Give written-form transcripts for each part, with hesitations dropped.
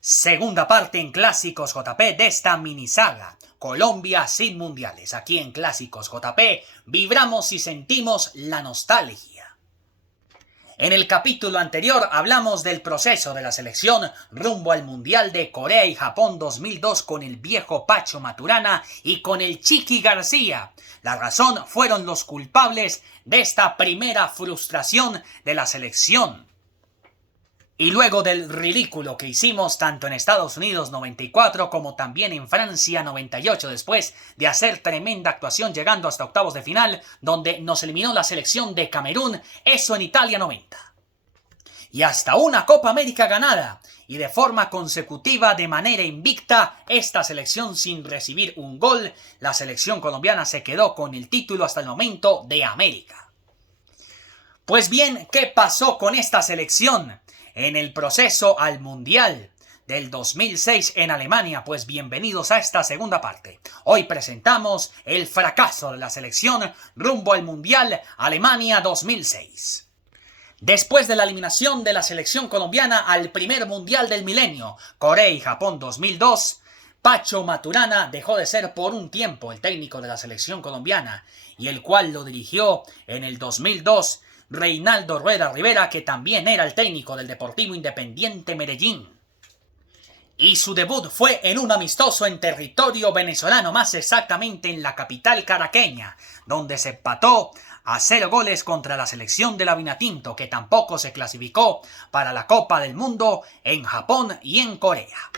Segunda parte en Clásicos JP de esta mini saga, Colombia sin mundiales. Aquí en Clásicos JP vibramos y sentimos la nostalgia. En el capítulo anterior hablamos del proceso de la selección rumbo al Mundial de Corea y Japón 2002 con el viejo Pacho Maturana y con el Chiqui García. La razón fueron los culpables de esta primera frustración de la selección. Y luego del ridículo que hicimos tanto en Estados Unidos 94 como también en Francia 98 después de hacer tremenda actuación llegando hasta octavos de final donde nos eliminó la selección de Camerún, eso en Italia 90. Y hasta una Copa América ganada y de forma consecutiva de manera invicta esta selección sin recibir un gol, la selección colombiana se quedó con el título hasta el momento de América. Pues bien, ¿qué pasó con esta selección en el proceso al Mundial del 2006 en Alemania? Pues bienvenidos a esta segunda parte. Hoy presentamos el fracaso de la selección rumbo al Mundial Alemania 2006. Después de la eliminación de la selección colombiana al primer Mundial del milenio, Corea y Japón 2002, Pacho Maturana dejó de ser por un tiempo el técnico de la selección colombiana y el cual lo dirigió en el 2002 Reinaldo Rueda Rivera, que también era el técnico del Deportivo Independiente Medellín. Y su debut fue en un amistoso en territorio venezolano, más exactamente en la capital caraqueña, donde se empató a 0 goles contra la selección de la Vinotinto, que tampoco se clasificó para la Copa del Mundo en Japón y en Corea.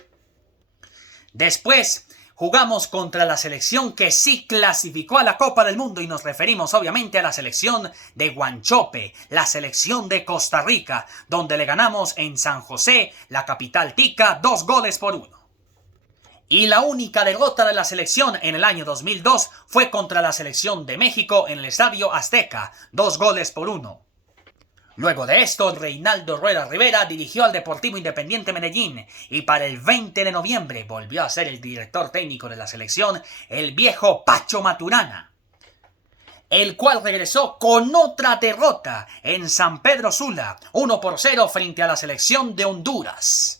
Después jugamos contra la selección que sí clasificó a la Copa del Mundo y nos referimos obviamente a la selección de Huanchope, la selección de Costa Rica, donde le ganamos en San José, la capital tica, 2-1. Y la única derrota de la selección en el año 2002 fue contra la selección de México en el Estadio Azteca, 2-1. Luego de esto, Reinaldo Rueda Rivera dirigió al Deportivo Independiente Medellín y para el 20 de noviembre volvió a ser el director técnico de la selección, el viejo Pacho Maturana, el cual regresó con otra derrota en San Pedro Sula, 1-0 frente a la selección de Honduras.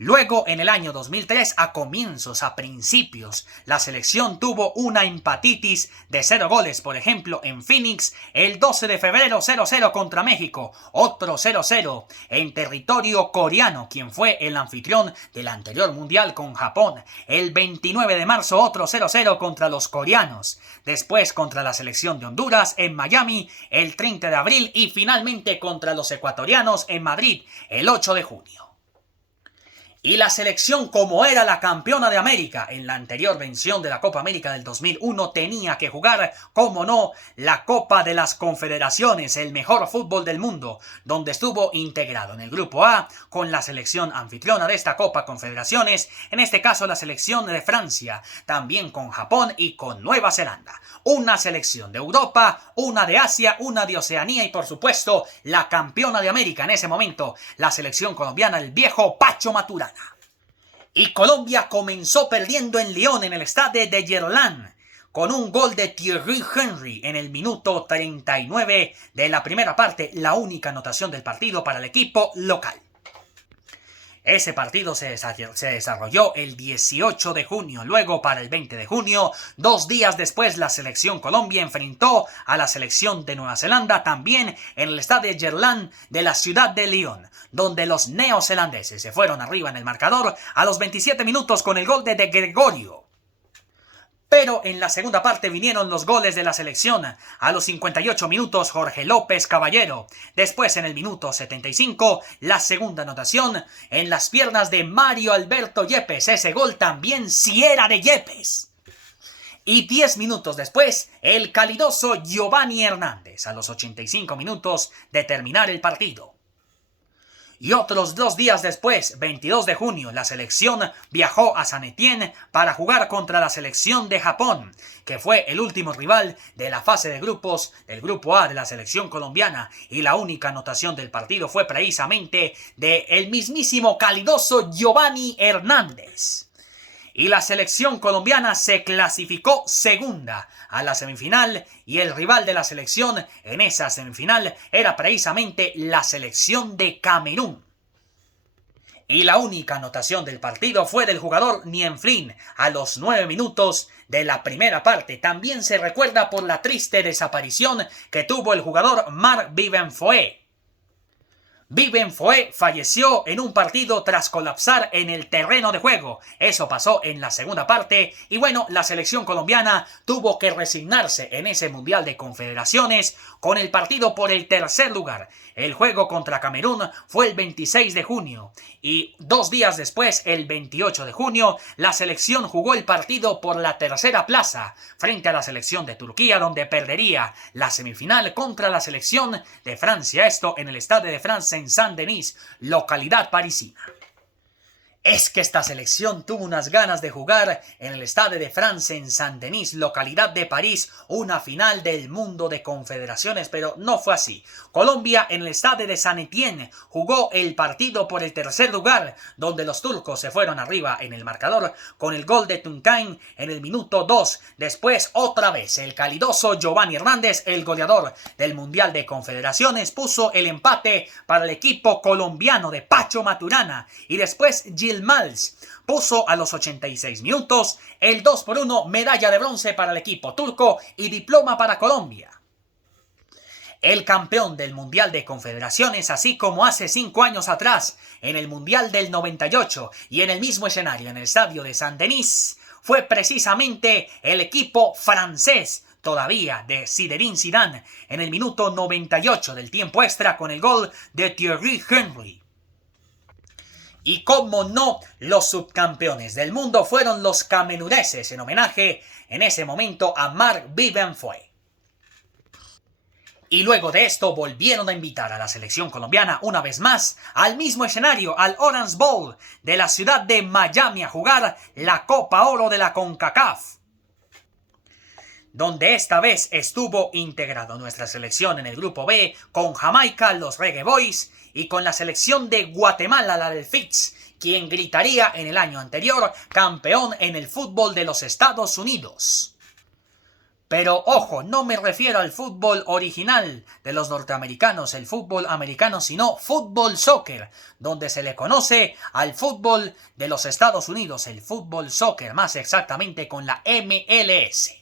Luego, en el año 2003, a principios, la selección tuvo una empatitis de 0 goles, por ejemplo, en Phoenix, el 12 de febrero 0-0 contra México, otro 0-0 en territorio coreano, quien fue el anfitrión del anterior mundial con Japón, el 29 de marzo otro 0-0 contra los coreanos, después contra la selección de Honduras en Miami, el 30 de abril y finalmente contra los ecuatorianos en Madrid, el 8 de junio. Y la selección, como era la campeona de América en la anterior versión de la Copa América del 2001, tenía que jugar, como no, la Copa de las Confederaciones, el mejor fútbol del mundo, donde estuvo integrado en el Grupo A con la selección anfitriona de esta Copa Confederaciones, en este caso la selección de Francia, también con Japón y con Nueva Zelanda. Una selección de Europa, una de Asia, una de Oceanía y por supuesto la campeona de América en ese momento, la selección colombiana, el viejo Pacho Maturana. Y Colombia comenzó perdiendo en Lyon en el Stade de Gerland con un gol de Thierry Henry en el minuto 39 de la primera parte, la única anotación del partido para el equipo local. Ese partido se desarrolló el 18 de junio. Luego, para el 20 de junio, 2 días después, la selección Colombia enfrentó a la selección de Nueva Zelanda también en el Stade de Gerland de la ciudad de Lyon, donde los neozelandeses se fueron arriba en el marcador a los 27 minutos con el gol de Gregorio. Pero en la segunda parte vinieron los goles de la selección. A los 58 minutos Jorge López Caballero. Después en el minuto 75 la segunda anotación en las piernas de Mario Alberto Yepes. Ese gol también sí era de Yepes. Y 10 minutos después el calidoso Giovanni Hernández a los 85 minutos de terminar el partido. Y otros 2 días después, 22 de junio, la selección viajó a San Etienne para jugar contra la selección de Japón, que fue el último rival de la fase de grupos del Grupo A de la selección colombiana, y la única anotación del partido fue precisamente de el mismísimo calidoso Giovanni Hernández. Y la selección colombiana se clasificó segunda a la semifinal y el rival de la selección en esa semifinal era precisamente la selección de Camerún. Y la única anotación del partido fue del jugador Nien Flynn a los 9 minutos de la primera parte. También se recuerda por la triste desaparición que tuvo el jugador Marc Vivien Foé. Vivien Foé falleció en un partido tras colapsar en el terreno de juego. Eso pasó en la segunda parte y bueno, la selección colombiana tuvo que resignarse en ese Mundial de Confederaciones con el partido por el tercer lugar. El juego contra Camerún fue el 26 de junio y 2 días después, el 28 de junio, la selección jugó el partido por la tercera plaza frente a la selección de Turquía, donde perdería la semifinal contra la selección de Francia. Esto en el Stade de France en Saint-Denis, localidad parisina. Es que esta selección tuvo unas ganas de jugar en el Stade de France en Saint-Denis, localidad de París, una final del mundo de confederaciones, pero no fue así. Colombia en el Stade de Saint-Étienne jugó el partido por el tercer lugar, donde los turcos se fueron arriba en el marcador con el gol de Tuncain en el minuto 2. Después, otra vez, el calidoso Giovanni Hernández, el goleador del Mundial de Confederaciones, puso el empate para el equipo colombiano de Pacho Maturana y después Yilmaz puso a los 86 minutos el 2-1, medalla de bronce para el equipo turco y diploma para Colombia. El campeón del Mundial de Confederaciones, así como hace 5 años atrás, en el Mundial del 98 y en el mismo escenario en el estadio de Saint-Denis, fue precisamente el equipo francés, todavía de Zinedine Zidane, en el minuto 98 del tiempo extra con el gol de Thierry Henry. Y como no, los subcampeones del mundo fueron los cameruneses en homenaje en ese momento a Marc Vivien Foé. Y luego de esto volvieron a invitar a la selección colombiana una vez más al mismo escenario, al Orange Bowl de la ciudad de Miami a jugar la Copa Oro de la CONCACAF, donde esta vez estuvo integrado nuestra selección en el grupo B con Jamaica, los Reggae Boys, y con la selección de Guatemala, la del Fitz, quien gritaría en el año anterior campeón en el fútbol de los Estados Unidos. Pero ojo, no me refiero al fútbol original de los norteamericanos, el fútbol americano, sino fútbol soccer, donde se le conoce al fútbol de los Estados Unidos, el fútbol soccer, más exactamente con la MLS.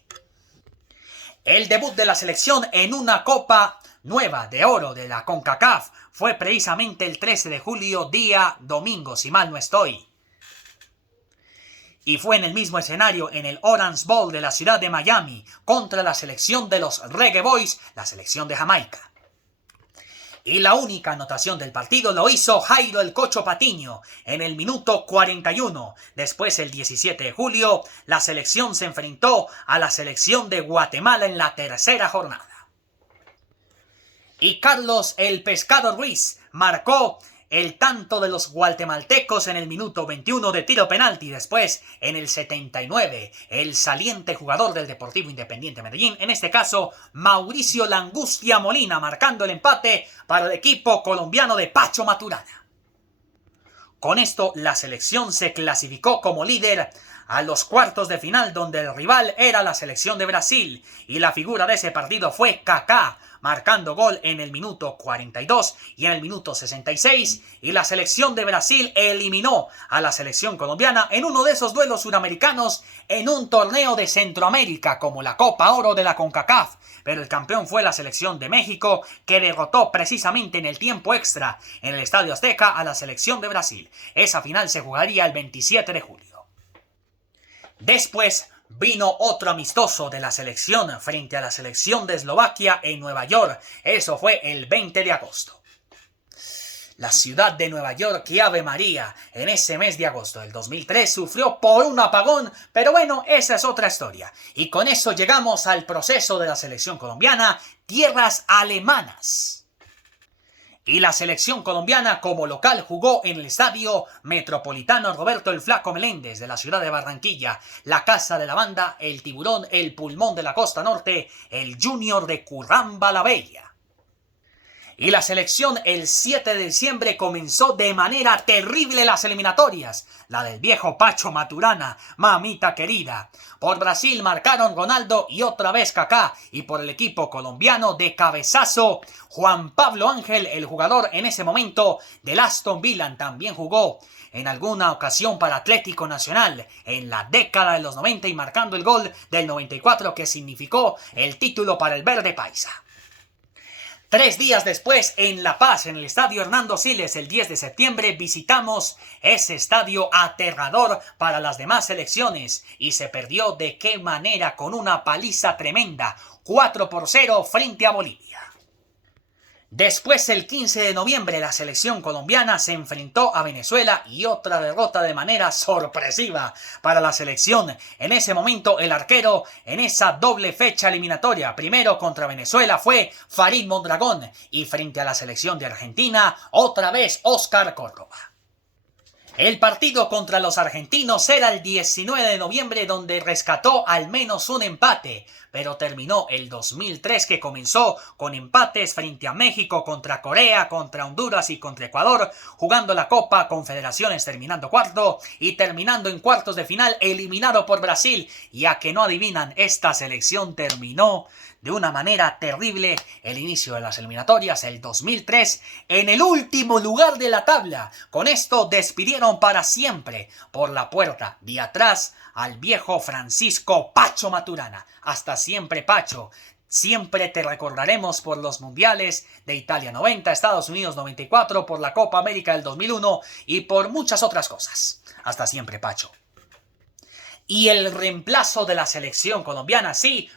El debut de la selección en una Copa nueva de oro de la CONCACAF fue precisamente el 13 de julio, día domingo, si mal no estoy. Y fue en el mismo escenario, en el Orange Bowl de la ciudad de Miami, contra la selección de los Reggae Boys, la selección de Jamaica. Y la única anotación del partido lo hizo Jairo el Cocho Patiño en el minuto 41. Después, el 17 de julio, la selección se enfrentó a la selección de Guatemala en la tercera jornada. Y Carlos el Pescado Ruiz marcó el tanto de los guatemaltecos en el minuto 21 de tiro penalti. Después, en el 79, el saliente jugador del Deportivo Independiente Medellín, en este caso Mauricio Langustia Molina, marcando el empate para el equipo colombiano de Pacho Maturana. Con esto, la selección se clasificó como líder a los cuartos de final, donde el rival era la selección de Brasil, y la figura de ese partido fue Kaká, marcando gol en el minuto 42 y en el minuto 66, y la selección de Brasil eliminó a la selección colombiana en uno de esos duelos suramericanos en un torneo de Centroamérica como la Copa Oro de la CONCACAF, pero el campeón fue la selección de México, que derrotó precisamente en el tiempo extra en el Estadio Azteca a la selección de Brasil. Esa final se jugaría el 27 de julio. Después vino otro amistoso de la selección frente a la selección de Eslovaquia en Nueva York. Eso fue el 20 de agosto. La ciudad de Nueva York, que Ave María, en ese mes de agosto del 2003 sufrió por un apagón, pero bueno, esa es otra historia. Y con eso llegamos al proceso de la selección colombiana, tierras alemanas. Y la selección colombiana como local jugó en el Estadio Metropolitano Roberto el Flaco Meléndez de la ciudad de Barranquilla, la casa de la banda, el tiburón, el pulmón de la costa norte, el Junior de Curramba la Bella. Y la selección el 7 de diciembre comenzó de manera terrible las eliminatorias. La del viejo Pacho Maturana, mamita querida. Por Brasil marcaron Ronaldo y otra vez Kaká. Y por el equipo colombiano de cabezazo, Juan Pablo Ángel, el jugador en ese momento del Aston Villa, también jugó en alguna ocasión para Atlético Nacional en la década de los 90 y marcando el gol del 94 que significó el título para el verde paisa. 3 días después, en La Paz, en el estadio Hernando Siles, el 10 de septiembre, visitamos ese estadio aterrador para las demás selecciones y se perdió de qué manera, con una paliza tremenda, 4-0 frente a Bolivia. Después, el 15 de noviembre, la selección colombiana se enfrentó a Venezuela y otra derrota de manera sorpresiva para la selección. En ese momento, el arquero en esa doble fecha eliminatoria, primero contra Venezuela, fue Farid Mondragón y frente a la selección de Argentina, otra vez Oscar Córdoba. El partido contra los argentinos era el 19 de noviembre donde rescató al menos un empate, pero terminó el 2003 que comenzó con empates frente a México, contra Corea, contra Honduras y contra Ecuador, jugando la Copa Confederaciones terminando cuarto y terminando en cuartos de final eliminado por Brasil. Ya que no adivinan, esta selección terminó de una manera terrible el inicio de las eliminatorias, el 2003, en el último lugar de la tabla. Con esto despidieron para siempre por la puerta de atrás al viejo Francisco Pacho Maturana. Hasta siempre, Pacho. Siempre te recordaremos por los mundiales de Italia 90, Estados Unidos 94, por la Copa América del 2001 y por muchas otras cosas. Hasta siempre, Pacho. Y el reemplazo de la selección colombiana, sí,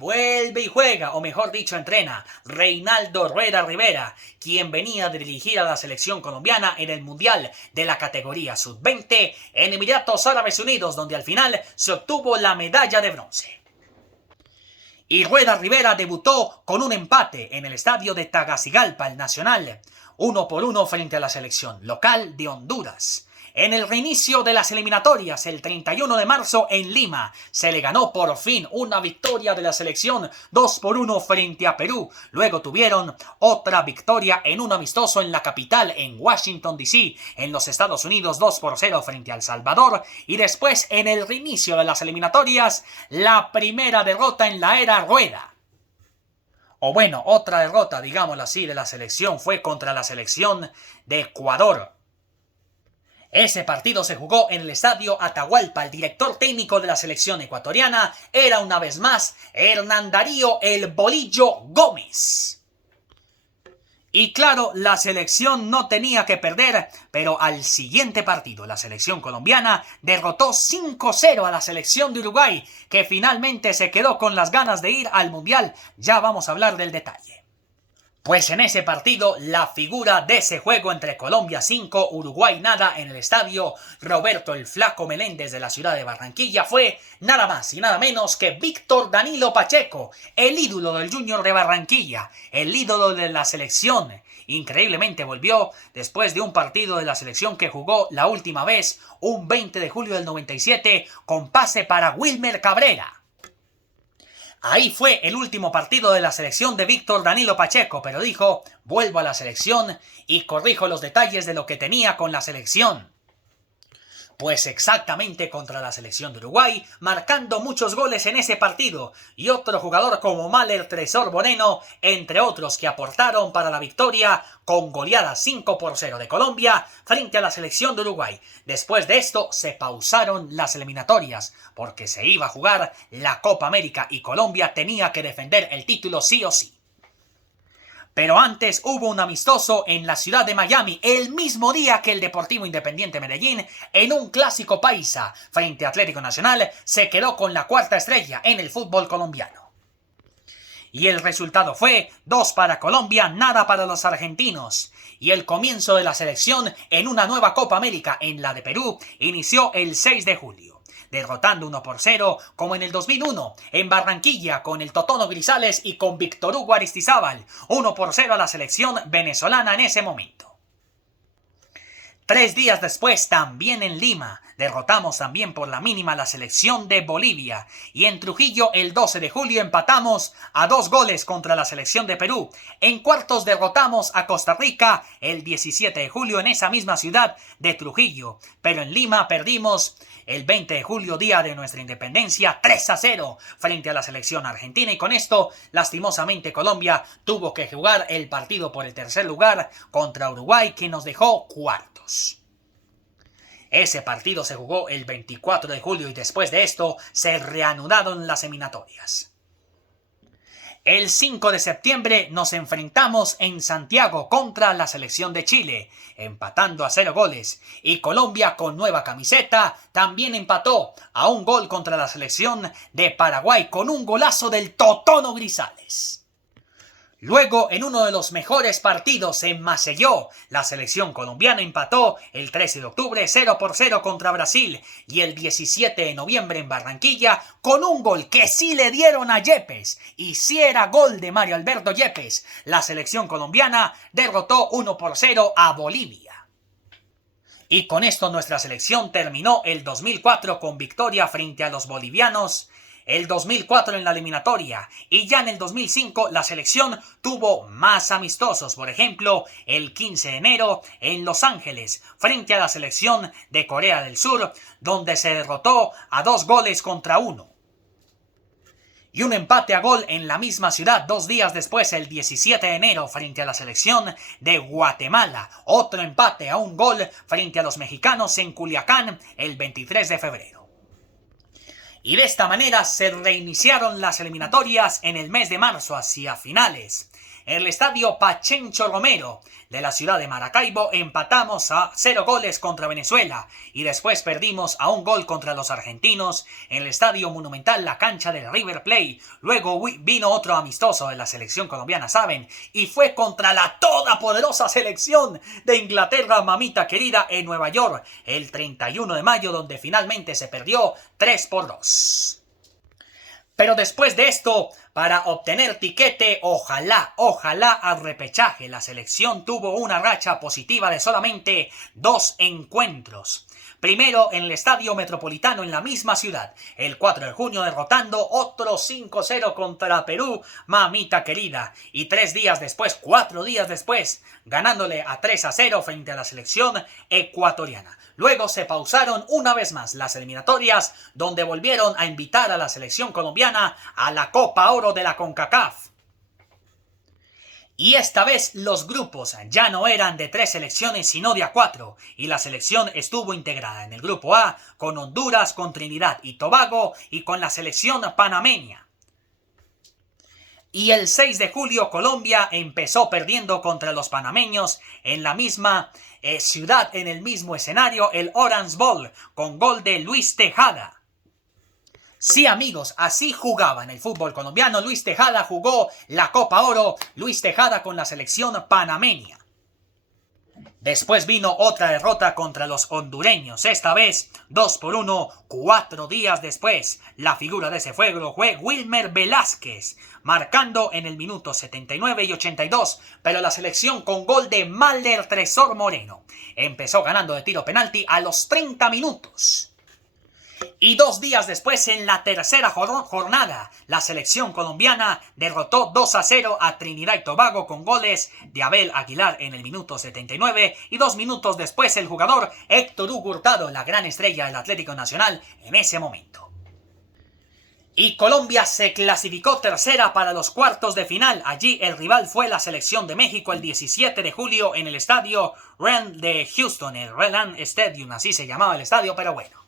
vuelve y juega, o mejor dicho, entrena, Reinaldo Rueda Rivera, quien venía de dirigir a la selección colombiana en el Mundial de la categoría Sub-20 en Emiratos Árabes Unidos, donde al final se obtuvo la medalla de bronce. Y Rueda Rivera debutó con un empate en el estadio de Tegucigalpa, el Nacional, 1-1 frente a la selección local de Honduras. En el reinicio de las eliminatorias, el 31 de marzo en Lima, se le ganó por fin una victoria de la selección 2-1 frente a Perú. Luego tuvieron otra victoria en un amistoso en la capital, en Washington D.C., en los Estados Unidos 2-0 frente a El Salvador. Y después, en el reinicio de las eliminatorias, la primera derrota en la era Rueda. O bueno, otra derrota, digámoslo así, de la selección fue contra la selección de Ecuador. Ese partido se jugó en el estadio Atahualpa. El director técnico de la selección ecuatoriana era una vez más Hernán Darío el Bolillo Gómez. Y claro, la selección no tenía que perder, pero al siguiente partido la selección colombiana derrotó 5-0 a la selección de Uruguay, que finalmente se quedó con las ganas de ir al Mundial. Ya vamos a hablar del detalle. Pues en ese partido, la figura de ese juego entre Colombia 5, Uruguay nada en el estadio Roberto el Flaco Meléndez de la ciudad de Barranquilla fue nada más y nada menos que Víctor Danilo Pacheco, el ídolo del Junior de Barranquilla, el ídolo de la selección. Increíblemente volvió después de un partido de la selección que jugó la última vez, un 20 de julio del 97, con pase para Wilmer Cabrera. Ahí fue el último partido de la selección de Víctor Danilo Pacheco, pero dijo, vuelvo a la selección y corrijo los detalles de lo que tenía con la selección. Pues exactamente contra la selección de Uruguay, marcando muchos goles en ese partido, y otro jugador como Mahler Tresor Moreno, entre otros que aportaron para la victoria con goleada 5-0 de Colombia frente a la selección de Uruguay. Después de esto se pausaron las eliminatorias, porque se iba a jugar la Copa América y Colombia tenía que defender el título sí o sí. Pero antes hubo un amistoso en la ciudad de Miami, el mismo día que el Deportivo Independiente Medellín, en un clásico paisa frente a Atlético Nacional, se quedó con la cuarta estrella en el fútbol colombiano. Y el resultado fue 2 para Colombia, nada para los argentinos. Y el comienzo de la selección en una nueva Copa América en la de Perú inició el 6 de julio. Derrotando 1-0 como en el 2001 en Barranquilla con el Totono Grisales y con Víctor Hugo Aristizábal, 1-0 a la selección venezolana en ese momento. 3 días después, también en Lima, derrotamos también por la mínima a la selección de Bolivia. Y en Trujillo el 12 de julio empatamos a 2 goles contra la selección de Perú. En cuartos derrotamos a Costa Rica el 17 de julio en esa misma ciudad de Trujillo. Pero en Lima perdimos el 20 de julio, día de nuestra independencia, 3-0 frente a la selección argentina. Y con esto, lastimosamente, Colombia tuvo que jugar el partido por el tercer lugar contra Uruguay, que nos dejó cuartos. Ese partido se jugó el 24 de julio y después de esto se reanudaron las eliminatorias. El 5 de septiembre nos enfrentamos en Santiago contra la selección de Chile, empatando a 0 goles. Y Colombia, con nueva camiseta, también empató a 1 gol contra la selección de Paraguay con un golazo del Totono Grisales. Luego, en uno de los mejores partidos en Maceió, la selección colombiana empató el 13 de octubre 0-0 contra Brasil y el 17 de noviembre en Barranquilla con un gol que sí le dieron a Yepes. Y si era gol de Mario Alberto Yepes, la selección colombiana derrotó 1-0 a Bolivia. Y con esto nuestra selección terminó el 2004 con victoria frente a los bolivianos, el 2004 en la eliminatoria, y ya en el 2005 la selección tuvo más amistosos, por ejemplo, el 15 de enero en Los Ángeles, frente a la selección de Corea del Sur, donde se derrotó a 2 goles contra 1. Y un empate a gol en la misma ciudad 2 días después, el 17 de enero, frente a la selección de Guatemala. Otro empate a 1 gol frente a los mexicanos en Culiacán el 23 de febrero. Y de esta manera se reiniciaron las eliminatorias en el mes de marzo hacia finales. En el estadio Pachencho Romero de la ciudad de Maracaibo empatamos a 0 goles contra Venezuela y después perdimos a 1 gol contra los argentinos en el estadio Monumental, la cancha del River Plate. Luego vino otro amistoso de la selección colombiana, ¿saben? Y fue contra la todopoderosa selección de Inglaterra, mamita querida, en Nueva York, el 31 de mayo, donde finalmente se perdió 3-2. Pero después de esto, para obtener tiquete, ojalá al repechaje, la selección tuvo una racha positiva de solamente 2 encuentros. Primero en el Estadio Metropolitano en la misma ciudad, el 4 de junio derrotando otro 5-0 contra Perú, mamita querida. Y 4 días después, ganándole a 3-0 frente a la selección ecuatoriana. Luego se pausaron una vez más las eliminatorias, donde volvieron a invitar a la selección colombiana a la Copa Oro de la CONCACAF. Y esta vez los grupos ya no eran de 3 selecciones sino de a 4, y la selección estuvo integrada en el grupo A con Honduras, con Trinidad y Tobago y con la selección panameña. Y el 6 de julio Colombia empezó perdiendo contra los panameños en la misma ciudad, en el mismo escenario, el Orange Bowl, con gol de Luis Tejada. Sí, amigos, así jugaba en el fútbol colombiano. Luis Tejada jugó la Copa Oro, Luis Tejada con la selección panameña. Después vino otra derrota contra los hondureños, esta vez 2-1, 4 días después. La figura de ese juego fue Wilmer Velázquez, marcando en el minuto 79 y 82, pero la selección con gol de Malder Tresor Moreno. Empezó ganando de tiro penalti a los 30 minutos. Y 2 días después, en la tercera jornada, la selección colombiana derrotó 2-0 a Trinidad y Tobago con goles de Abel Aguilar en el minuto 79 y 2 minutos después el jugador Héctor Hugo Hurtado, la gran estrella del Atlético Nacional en ese momento. Y Colombia se clasificó tercera para los cuartos de final. Allí el rival fue la selección de México el 17 de julio en el estadio Ren de Houston, el Reland Stadium, así se llamaba el estadio, pero bueno.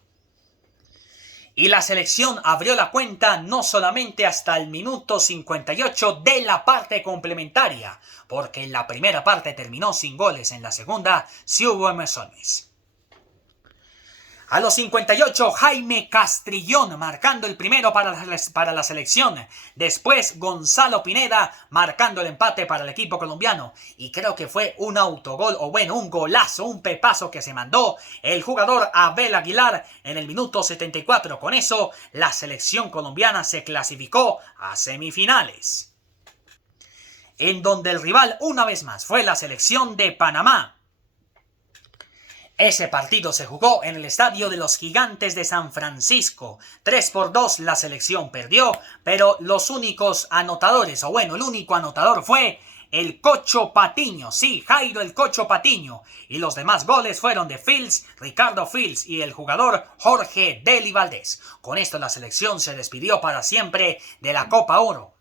Y la selección abrió la cuenta no solamente hasta el minuto 58 de la parte complementaria, porque en la primera parte terminó sin goles, en la segunda sí hubo emociones. A los 58, Jaime Castrillón marcando el primero para la selección. Después, Gonzalo Pineda marcando el empate para el equipo colombiano. Y creo que fue un autogol, o bueno, un golazo, un pepazo que se mandó el jugador Abel Aguilar en el minuto 74. Con eso, la selección colombiana se clasificó a semifinales, en donde el rival una vez más fue la selección de Panamá. Ese partido se jugó en el estadio de los Gigantes de San Francisco. 3-2 la selección perdió, pero los únicos anotadores, o bueno, el único anotador fue el Cocho Patiño. Sí, Jairo el Cocho Patiño. Y los demás goles fueron de Fields, Ricardo Fields y el jugador Jorge Dely Valdés. Con esto la selección se despidió para siempre de la Copa Oro.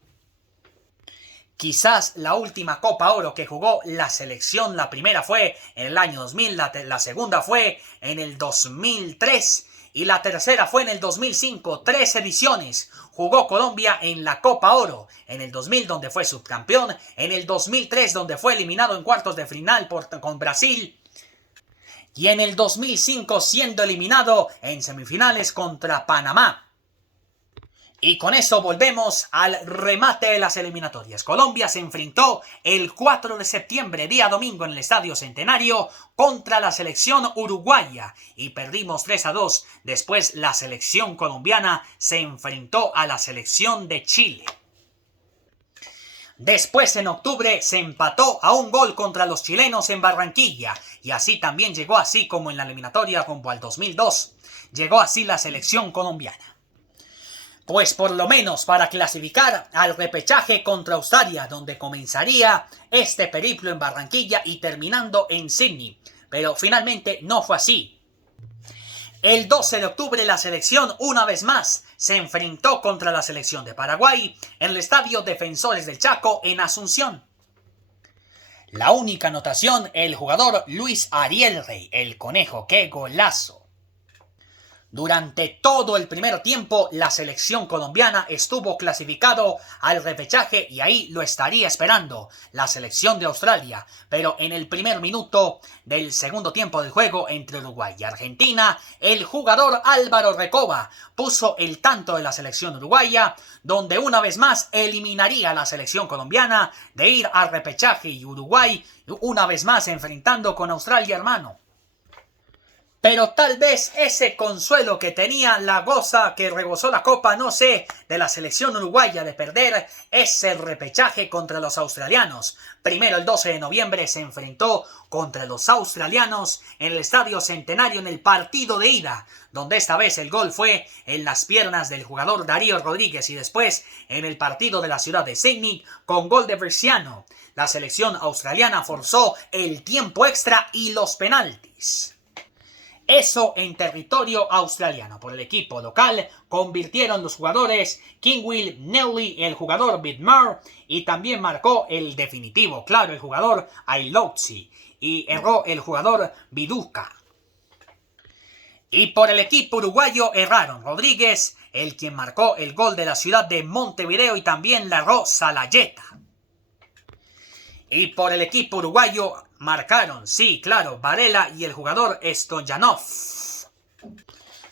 Quizás la última Copa Oro que jugó la selección, la primera fue en el año 2000, la segunda fue en el 2003 y la tercera fue en el 2005. 3 ediciones jugó Colombia en la Copa Oro. En el 2000 donde fue subcampeón, en el 2003 donde fue eliminado en cuartos de final con Brasil y en el 2005 siendo eliminado en semifinales contra Panamá. Y con eso volvemos al remate de las eliminatorias. Colombia se enfrentó el 4 de septiembre, día domingo, en el Estadio Centenario contra la selección uruguaya y perdimos 3-2. Después la selección colombiana se enfrentó a la selección de Chile. Después en octubre se empató a un gol contra los chilenos en Barranquilla y así también llegó así como en la eliminatoria como al 2002. Llegó así la selección colombiana. Pues por lo menos para clasificar al repechaje contra Australia, donde comenzaría este periplo en Barranquilla y terminando en Sydney. Pero finalmente no fue así. El 12 de octubre la selección una vez más se enfrentó contra la selección de Paraguay en el Estadio Defensores del Chaco en Asunción. La única anotación, el jugador Luis Ariel Rey, el conejo, ¡qué golazo! Durante todo el primer tiempo, la selección colombiana estuvo clasificado al repechaje y ahí lo estaría esperando la selección de Australia. Pero en el primer minuto del segundo tiempo del juego entre Uruguay y Argentina, el jugador Álvaro Recoba puso el tanto de la selección uruguaya, donde una vez más eliminaría a la selección colombiana de ir al repechaje y Uruguay una vez más enfrentando con Australia, hermano. Pero tal vez ese consuelo que tenía la goza que rebosó la copa, no sé, de la selección uruguaya de perder ese repechaje contra los australianos. Primero el 12 de noviembre se enfrentó contra los australianos en el Estadio Centenario en el partido de ida, donde esta vez el gol fue en las piernas del jugador Darío Rodríguez y después en el partido de la ciudad de Sydney con gol de Bresciano. La selección australiana forzó el tiempo extra y los penaltis. Eso en territorio australiano. Por el equipo local convirtieron los jugadores Kingwill Nelly, el jugador Vidmar, y también marcó el definitivo, claro, el jugador Ailotzi, y erró el jugador Viduca. Y por el equipo uruguayo erraron Rodríguez, el quien marcó el gol de la ciudad de Montevideo, y también la erró Salayeta. Y por el equipo uruguayo marcaron, sí, claro, Varela y el jugador Stoyanov.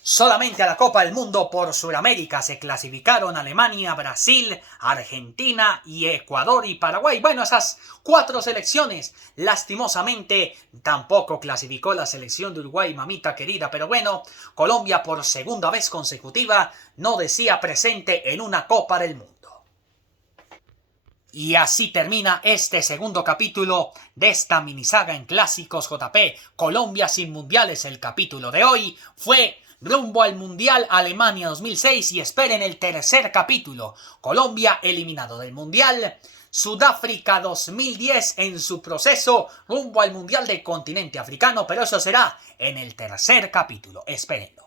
Solamente a la Copa del Mundo por Sudamérica se clasificaron Alemania, Brasil, Argentina y Ecuador y Paraguay. Bueno, esas 4 selecciones. Lastimosamente tampoco clasificó la selección de Uruguay, mamita querida. Pero bueno, Colombia por segunda vez consecutiva no decía presente en una Copa del Mundo. Y así termina este segundo capítulo de esta minisaga en Clásicos JP. Colombia sin mundiales. El capítulo de hoy fue rumbo al Mundial Alemania 2006 y esperen el tercer capítulo. Colombia eliminado del Mundial. Sudáfrica 2010 en su proceso rumbo al Mundial del continente africano, pero eso será en el tercer capítulo. Espérenlo.